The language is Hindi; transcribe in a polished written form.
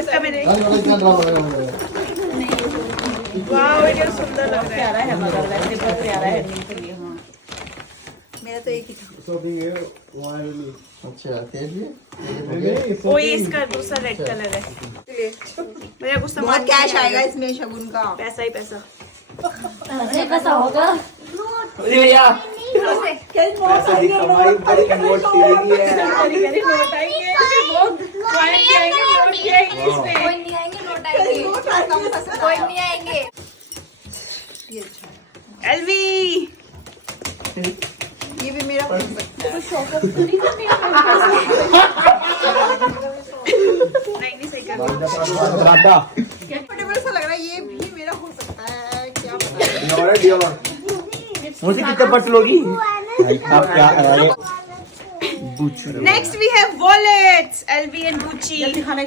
इसका मैंने वाह ये सुंदर लग रहा है। प्यारा है मगर वैसे बहुत प्यारा है के लिए। हाँ मेरा तो एक ही था। अच्छा तेज वो ये इसका दूसरा रेड कलर है। मेरा कुछ सामान बहुत कैश आएगा इसमें शगुन का। पैसा ही पैसा। अरे कैसा होगा भैया पैसा की कमाई बड़ी नोट सीढ़ी है। नोट आएंगे बहुत पॉइंट आएंगे नोट आएंगे इसमें। कोई नहीं आएंगे नोट आएंगे कोई नहीं आएंगे। ये अच्छा है। एलवी ये भी मेरा हो सकता है। नहीं सही कर कंफर्टेबल सा लग रहा है। ये भी मेरा हो सकता है क्या पता। मुझे कितने पर्स लोगी? आप क्या next we have wallets LV and Gucci. जल्दी खाना